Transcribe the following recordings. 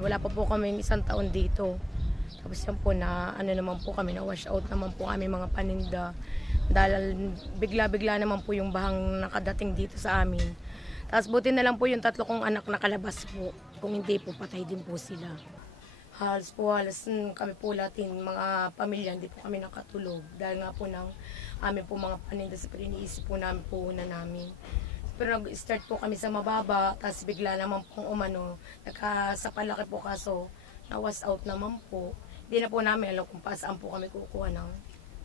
Wala pa po kami 1 taon dito. Tapos yan po na ano naman po kami, na wash out naman po kami mga paninda. Dahil bigla-bigla naman po yung bahang nakadating dito sa amin. Tapos buti na lang po yung 3 kong anak nakalabas po. Kung hindi po, patay din po sila. Halos kami po latin, mga pamilya, hindi po kami nakatulog. Dahil nga po ng amin po mga paninda sa iniisip po namin po una namin. Pero nag-start po kami sa mababa, tapos bigla naman pong umano, nagkasapalaki po kaso, na-was out naman po. Hindi na po namin alam kung saan po kami kukuha ng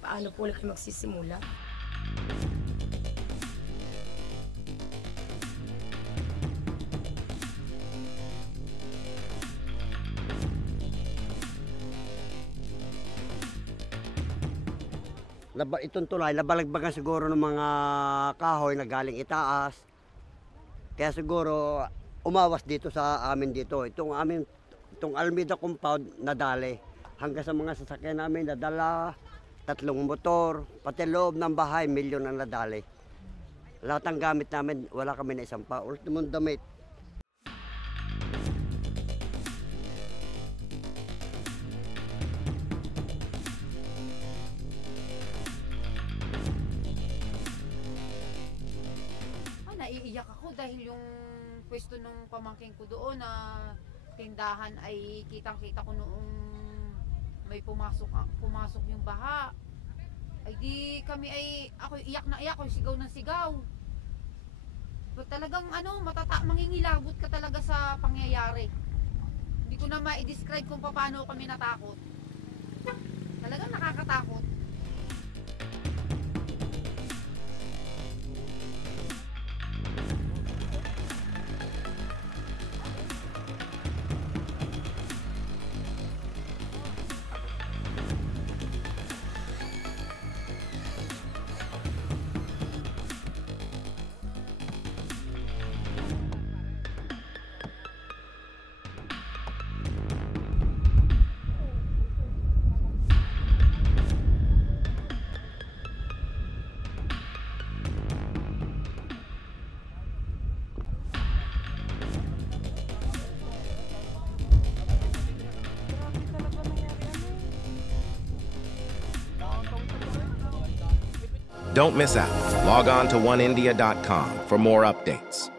paano po ulit magsisimula. Itong tulay, nabalagbagan siguro ng mga kahoy na galing itaas. Kaya siguro umawas dito sa amin dito. Itong Almeida compound nadali. Hanggang sa mga sasakyan namin nadala, 3 motor, pati loob ng bahay, milyon ang nadali. Lahat ng gamit namin, wala kami na isang pa. Ultimong damit. Naiiyak ako dahil yung pwesto ng pamangkin ko doon na tindahan ay kitang-kita ko noong may pumasok yung baha. Ay di kami ako iyak na iyak, sigaw ng sigaw. But talagang mangingilabot ka talaga sa pangyayari. Hindi ko na ma-describe kung paano kami natakot. Talagang nakakatakot. Don't miss out. Log on to oneindia.com for more updates.